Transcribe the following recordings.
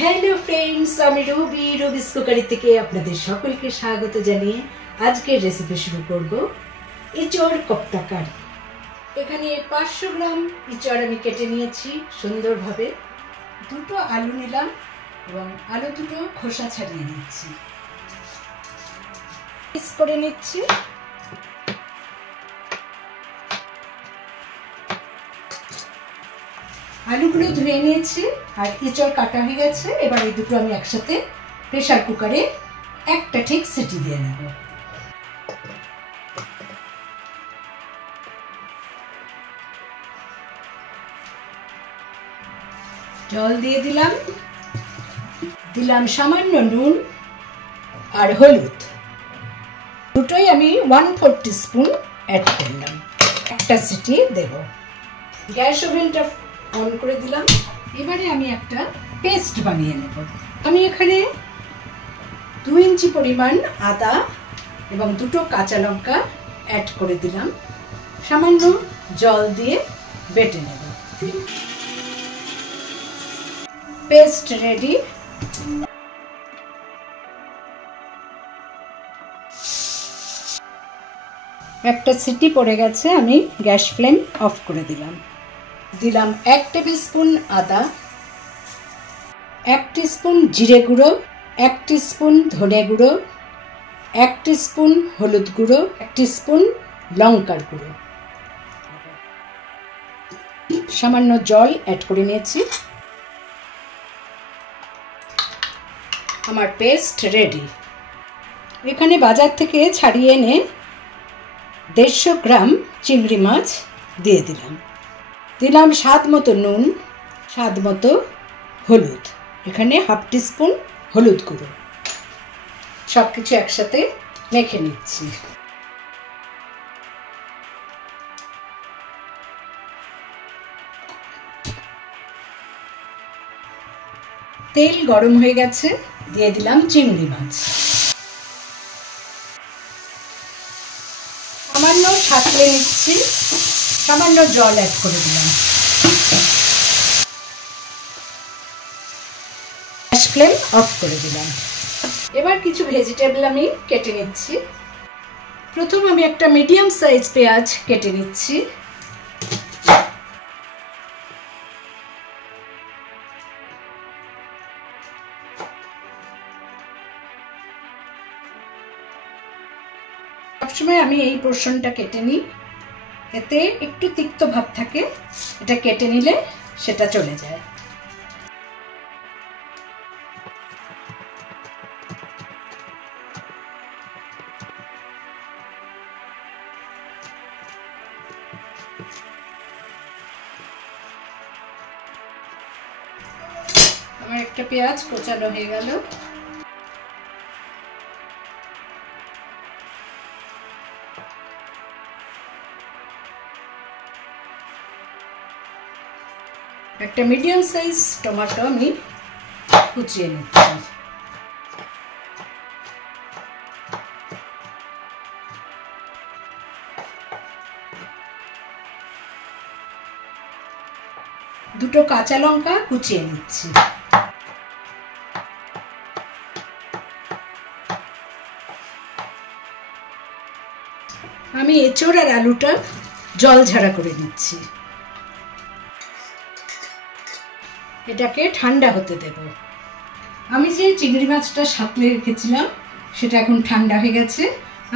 Hello friends, আমি Ruby রুবিস cookery থেকে আপনাদের সকলকে স্বাগত জানিয়ে আজকের রেসিপি শুরু করব ইঁচড় কোপ্তা কারি। এখানে 500 গ্রাম ইঁচড় আমি কেটে নিয়েছি সুন্দরভাবে। দুটো আলু নিলাম এবং আলু দুটো খোসা ছাড়িয়ে নিচ্ছি, পিস করে নিচ্ছি। আলুগুলো ধুয়ে নিয়েছি আর ইঁচড় কাটা হয়ে গেছে। এবার এই দুটো আমি একসাথে প্রেসার কুকারে একটা ঠিক সিটি দিয়ে নেব। জল দিয়ে দিলাম সামান্য নুন আর হলুদ, দুটোই আমি 1/4 টিস্পুন অ্যাড করলাম। একটা সিটি দেব। গ্যাস ওভেনটা অন করে দিলাম। এবারে আমি একটা পেস্ট বানিয়ে নেব। আমি এখানে 2 ইঞ্চি পরিমাণ আদা এবং দুটো কাঁচা লঙ্কা অ্যাড করে দিলাম। সামান্য জল দিয়ে বেটে নেব। Paste ready. একটা সিটি পড়ে গেছে, আমি গ্যাস ফ্লেম অফ করে দিলাম। 1 টেবিল স্পুন আদা, 1 টিস্পুন জিরে গুঁড়ো, 1 টিস্পুন ধনে গুঁড়ো, 1 টিস্পুন হলুদ গুঁড়ো, 1 টিস্পুন লঙ্কার গুঁড়ো, সামান্য জল অ্যাড করে নিয়েছি। আমার পেস্ট রেডি। এখানে বাজার থেকে ছাড়িয়ে এনে 150 গ্রাম চিংড়ি মাছ দিয়ে দিলাম স্বাদ মতো নুন, স্বাদ মতো হলুদ, এখানে 1/2 টিস্পুন হলুদ গুঁড়ো। সব কিছু একসাথে মেখে নিচ্ছি। তেল গরম হয়ে গেছে, দিয়ে দিলাম চিংড়ি মাছ। সামান্য সাঁতলে নিচ্ছি, সামান্য জল অ্যাড করে দিলাম। গ্যাস ফ্লেম অফ করে দিলাম। এবার কিছু ভেজিটেবল আমি কেটে নিচ্ছি। প্রথম আমি একটা মিডিয়াম সাইজ পেঁয়াজ কেটে নিচ্ছি। সবসময় আমি এই পোর্শনটা কেটে নিই, এতে একটু তিক্ত ভাব থাকে। এটা কেটে নিলে সেটা চলে যায়। আমার একটা পেঁয়াজ কোচানো হয়ে গেল। একটা মিডিয়াম সাইজ টমেটো আমি কুচিয়ে নিচ্ছি। দুটো কাঁচা লঙ্কা কুচিয়ে নিচ্ছি। আমি এঁচড় আর আলুটা জল ঝাড়া করে নিচ্ছি। এটাকে ঠান্ডা হতে দেব। আমি যে চিংড়ি মাছটা সাঁতলে রেখেছিলাম সেটা এখন ঠান্ডা হয়ে গেছে।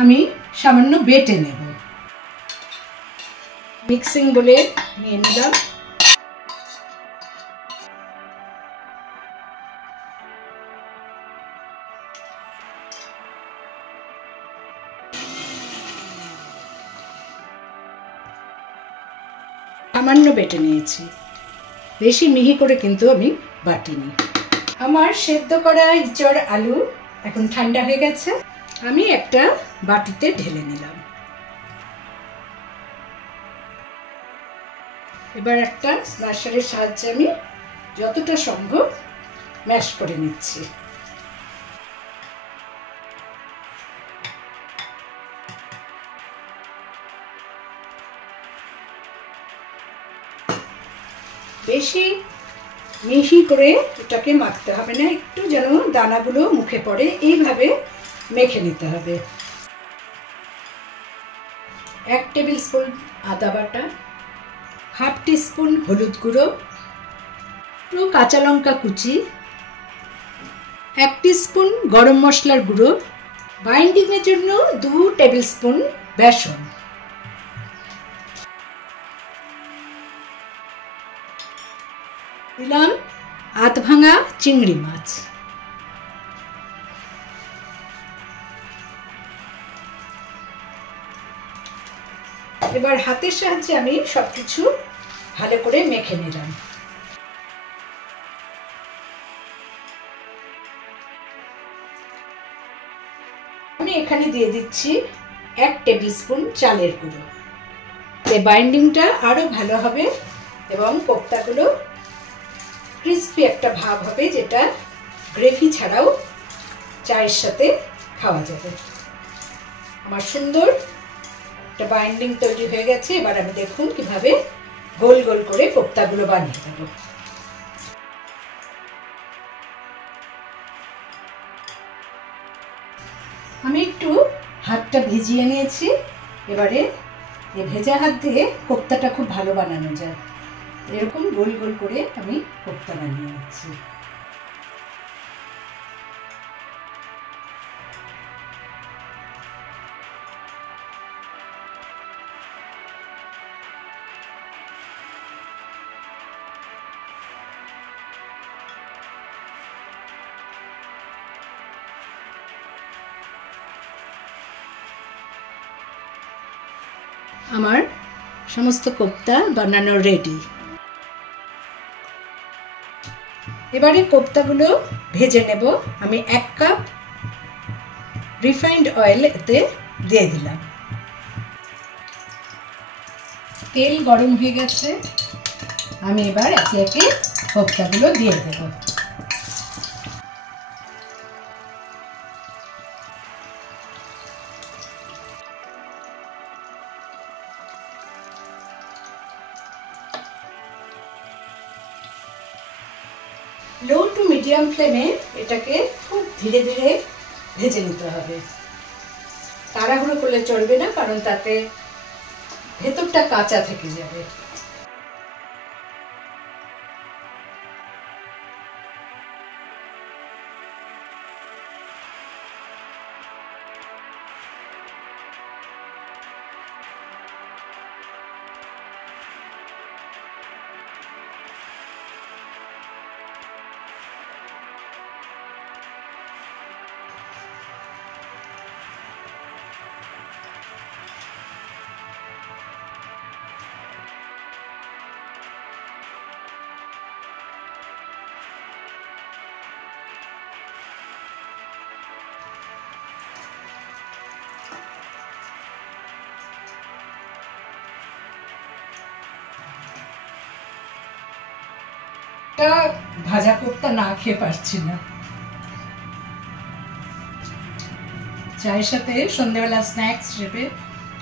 আমি সামান্য বেটে নেব। মিক্সিং বলে নিয়ে নিলাম। সামান্য বেটে নিয়েছি, বেশি মিহি করে কিন্তু আমি বাটিনি। আমার সেদ্ধ করা ইঁচড় আলু এখন ঠান্ডা হয়ে গেছে। আমি একটা বাটিতে ঢেলে নিলাম। এবার একটা স্ম্যাশারের সাহায্যে আমি যতটা সম্ভব ম্যাশ করে নিচ্ছি। বেশি মিহি করে এটাকে মাখতে হবে না, একটু যেন দানাগুলো মুখে পড়ে এইভাবে মেখে নিতে হবে। 1 টেবিল স্পুন আদা বাটা, 1/2 টিস্পুন হলুদ গুঁড়ো, কাঁচা লঙ্কা কুচি, 1 টিস্পুন গরম মশলার গুঁড়ো, বাইন্ডিংয়ের জন্য 2 টেবিল স্পুন বেসন, দিলাম আধ ভাঙা চিংড়ি মাছ। এবার হাতের সাহায্যে আমি সবকিছু ভালো করে মেখে নিলাম। আমি এখানে দিয়ে দিচ্ছি 1 টেবিল স্পুন চালের গুঁড়ো। এতে বাইন্ডিংটা আরো ভালো হবে এবং কোপ্তাগুলো ক্রিস্পি একটা ভাব হবে, যেটা গ্রেভি ছাড়াও চায়ের সাথে খাওয়া যাবে। আমার সুন্দর একটা বাইন্ডিং তৈরি হয়ে গেছে। এবার আমি দেখুন কিভাবে গোল গোল করে কোপ্তাগুলো বানিয়ে দেব। আমি একটু হাতটা ভিজিয়ে নিয়েছি। এবারে এই ভেজা হাত দিয়ে কোপ্তাটা খুব ভালো বানানো যায়। এরকম গোল গোল করে আমি কোপ্তা বানিয়ে নিচ্ছি। আমার সমস্ত কোপ্তা বানানো রেডি। এবারে কোপ্তাগুলো ভেজে নেব। আমি 1 কাপ রিফাইন্ড অয়েল এতে দিয়ে দিলাম। তেল গরম হয়ে গেছে। আমি এবার একে একে কোপ্তাগুলো দিয়ে দেব। লো টু মিডিয়াম ফ্লেমে এটাকে খুব ধীরে ধীরে ভেজে নিতে হবে। তাড়াহুড়ো করলে চলবে না, কারণ তাতে ভেতরটা কাঁচা থেকে যাবে। ভাজা কোপ্তা না খেয়ে পারছি না। চায়ের সাথে সন্ধ্যাবেলা স্ন্যাক্স হিসেবে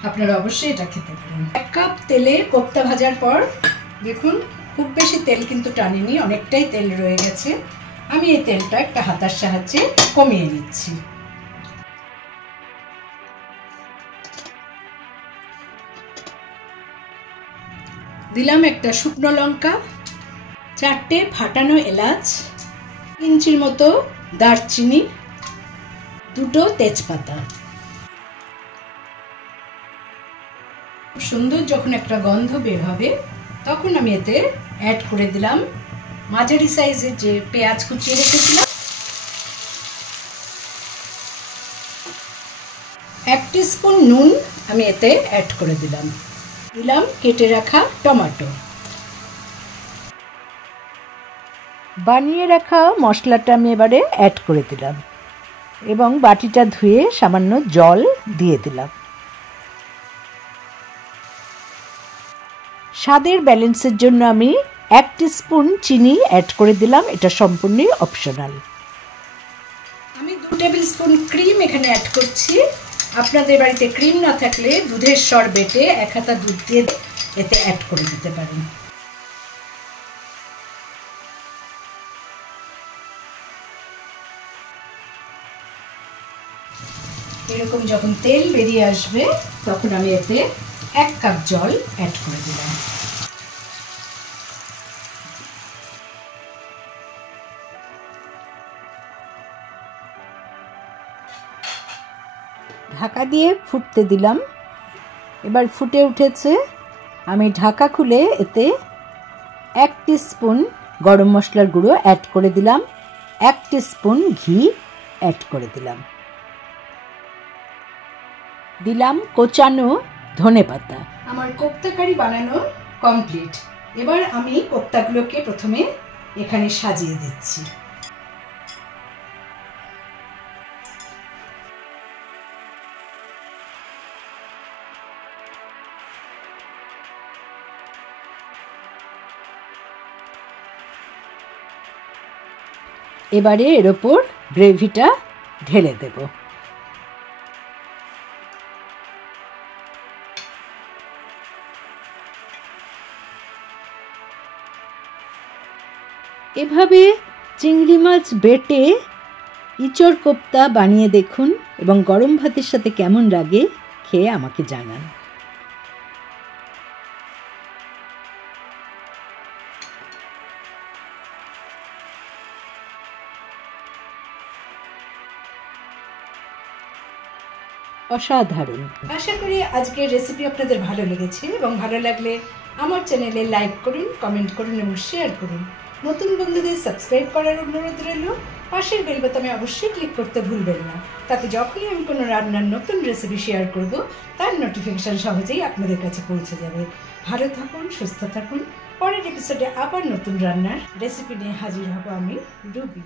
আপনারা অবশ্যই এটা খেতে পারেন। 1 কাপ তেলে কোপ্তা ভাজার পর দেখুন খুব বেশি তেল কিন্তু টানিনি, অনেকটাই তেল রয়ে গেছে। আমি এই তেলটা একটা হাতার সাহায্যে কমিয়ে নিচ্ছি। দিলাম একটা শুকনো লঙ্কা, 4টে ফাটানো এলাচ, ইঞ্চির মতো দারচিনি, 2টো তেজপাতা। খুব সুন্দর যখন একটা গন্ধ বের হবে তখন আমি এতে অ্যাড করে দিলাম মাঝারি সাইজের যে পেঁয়াজ কুচিয়ে রেখেছিলাম, 1 টিস্পুন নুন আমি এতে অ্যাড করে দিলাম। দিলাম কেটে রাখা টমেটো। বানিয়ে রাখা মশলাটা আমি এবারে অ্যাড করে দিলাম এবং বাটিটা ধুয়ে সামান্য জল দিয়ে দিলাম। স্বাদের ব্যালেন্সের জন্য আমি 1 টিস্পুন চিনি অ্যাড করে দিলাম, এটা সম্পূর্ণই অপশনাল। আমি 2 টেবিল স্পুন ক্রিম এখানে অ্যাড করছি। আপনাদের বাড়িতে ক্রিম না থাকলে দুধের সর বেটে 1 হাতা দুধ দিয়ে এতে অ্যাড করে দিতে পারেন। এরকম যখন তেল বেরিয়ে আসবে তখন আমি এতে 1 কাপ জল অ্যাড করে দিলাম। ঢাকা দিয়ে ফুটতে দিলাম। এবার ফুটে উঠেছে। আমি ঢাকা খুলে এতে 1 টিস্পুন গরম মশলার গুঁড়ো অ্যাড করে দিলাম, 1 টিস্পুন ঘি অ্যাড করে দিলাম, দিলাম কোচানো ধনেপাতা। আমার কোপ্তা কারি বানানো কমপ্লিট। এবার আমি কোপ্তাগুলোকে প্রথমে এখানে সাজিয়ে দিচ্ছি। এবারে এর ওপর গ্রেভিটা ঢেলে দেব। এভাবে চিংড়ি মাছ বেটে ইঁচড় কোপ্তা বানিয়ে দেখুন এবং গরম ভাতের সাথে কেমন লাগে খেয়ে আমাকে জানান। অসাধারণ। আশা করি আজকের রেসিপি আপনাদের ভালো লেগেছে এবং ভালো লাগলে আমার চ্যানেলে লাইক করুন, কমেন্ট করুন এবং শেয়ার করুন। নতুন বন্ধুদের সাবস্ক্রাইব করার অনুরোধ রইল। পাশের বেল বোতামে অবশ্যই ক্লিক করতে ভুলবেন না, তাতে যখনই আমি কোনো রান্নার নতুন রেসিপি শেয়ার করব তার নোটিফিকেশান সহজেই আপনাদের কাছে পৌঁছে যাবে। ভালো থাকুন, সুস্থ থাকুন। পরের এপিসোডে আবার নতুন রান্নার রেসিপি নিয়ে হাজির হব আমি, রুবি।